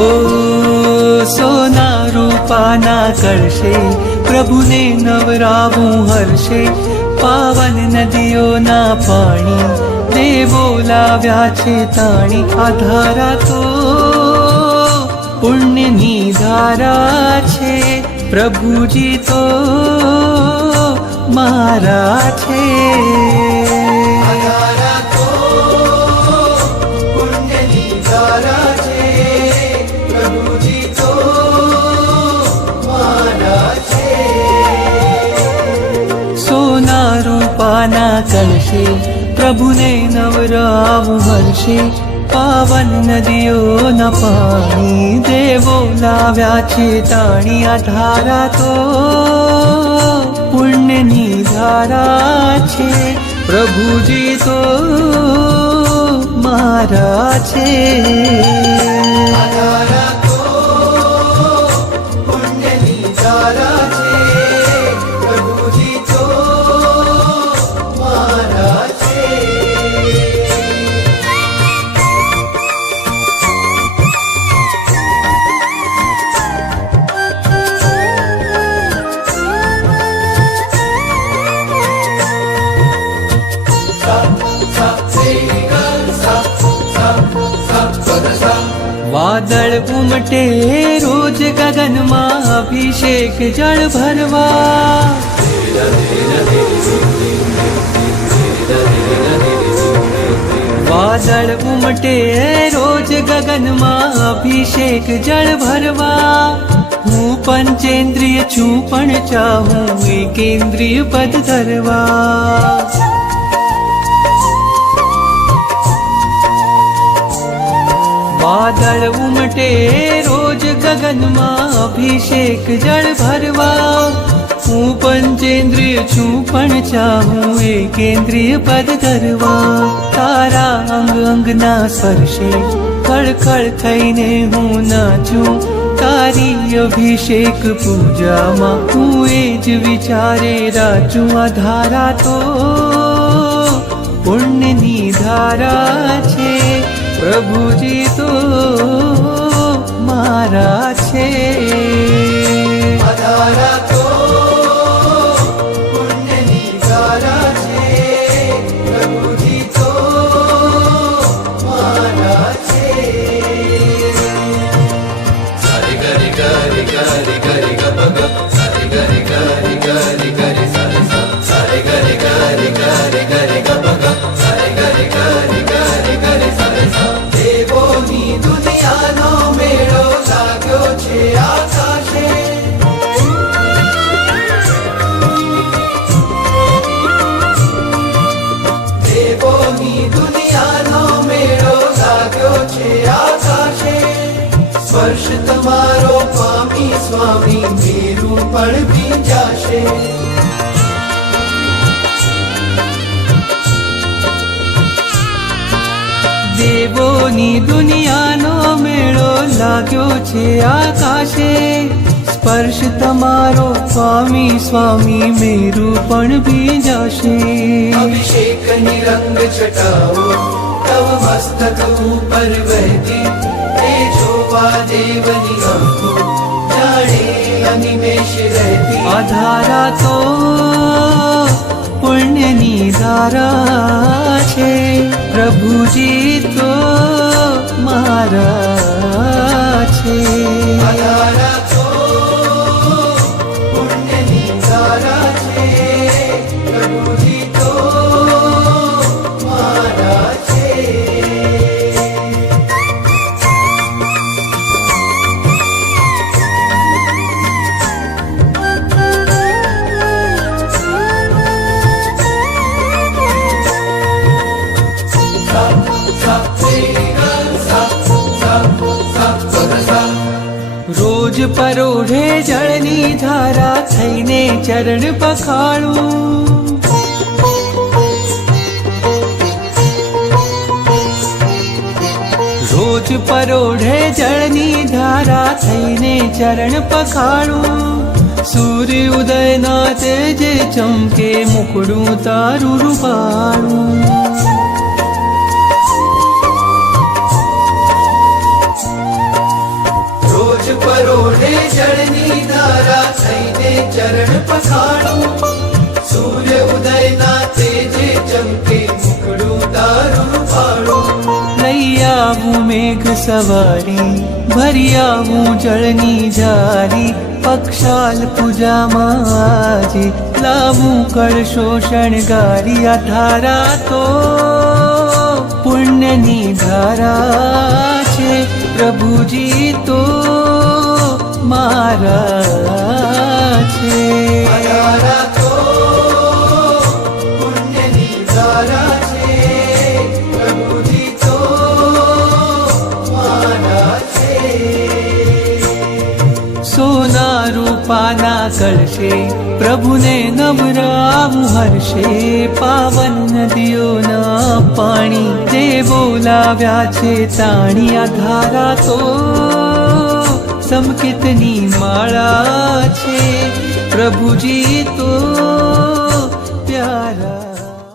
હો સોના રૂપાના કરશે પ્રભુને નવરાવું હર્ષે, પાવન નદીઓના પાણી દેવો લાવ્યા છે તાણી. આ ધારા તો પુણ્યની ધારા છે, પ્રભુજી તો મારા છે. રૂપાના કલશે પ્રભુને નવરાવું હર્ષે, પાવન નદીઓના પાણી દેવો લાવ્યા છે તાણી. આ ધારા તો પુણ્યની ધારા છે, પ્રભુજી તો મારા છે. વાદળ ઉમટે રોજ ગગનમાં અભિષેક જળ ભરવા, વાદળ ઉમટે રોજ ગગનમાં અભિષેક જળ ભરવા. હું પંચેન્દ્રિય છું પણ ચાહું એકેન્દ્રિય પદ ધરવા. વાદળ ઉમટે રોજ ગગનમાં અભિષેક જળ ભરવા. હું પંચેન્દ્રિય છું પણ ચાહું એકેન્દ્રિય પદ ધરવા. તારા અંગ અંગના સ્પર્શે ખળખળ થઈને હું નાચું, તારી અભિષેક પૂજામાં હું એ જ વિચારે રાચું. આ ધારા તો પુણ્યની ધારા છે, પ્રભુજી તો મારા છે. આ ધારા તો પુણ્યની ધારા છે, પ્રભુજી તો મારા છે. સારી ગરી ગરી ગરી ગરી ગપ ગપ, સારી ગરી ગરી ગરી ગરી સારી સા, સારી ગરી ગરી ગરી ગરી ગપ ગપ, સારી ગરી ગરી ગરી ગરી સારી સા. દેવોની દુનિયાનો મેળો લાગ્યો છે આકાશે, દેવોની દુનિયાનો મેળો લાગ્યો છે આકાશે. સ્પર્શ તમારો પામી સ્વામી મેરું પણ ભીંજાશે. દેવોની દુનિયાનો મેળો લાગ્યો છે આકાશે. સ્પર્શ તમારો સ્વામી સ્વામી મેરું પણ ભીંજાશે. અભિષેકની રંગ છટાઓ તવ મસ્તક ઉપર વહેતી, એ જોવા દેવની આંખો જાણે અનિમેષ રહેતી. આ ધારા તો પુણ્યની ધારા છે, પ્રભુજી તો મારા છે. આ ધારા તો પુણ્યની ધારા છે, પ્રભુજી તો મારા છે. રોજ પરોઢે જળની ધારા થઈને ચરણ પખાડું, રોજ પરોઢે જળની ધારા થઈને ચરણ પખાડું. સૂર્ય ઉદયના તેજે ચમકે મુખડું તારું રૂપાળું. જળની ધારા થઈને ચરણ પખાણું, સૂર્ય ઉદયના તેજે ચમકે મુખડું તારું ફાળું. લઈ આવું મેઘ સવારી, ભરી આવું જળની જારી, પક્ષાલ પૂજામાં આજે લાવું કળશો શણગારી. આ ધારા તો પુણ્યની ધારા છે, પ્રભુજી તો મારા છે. આ ધારા તો પુણ્યની ધારા છે, પ્રભુજી તો મારા છે. સોના રૂપાના કળશે પ્રભુને નવરાવું હર્ષે. પાવન નદીઓના પાણી તે બોલાવ્યા છે તાણી. આ ધારા તો સંકેતની માળા છે, પ્રભુજી તો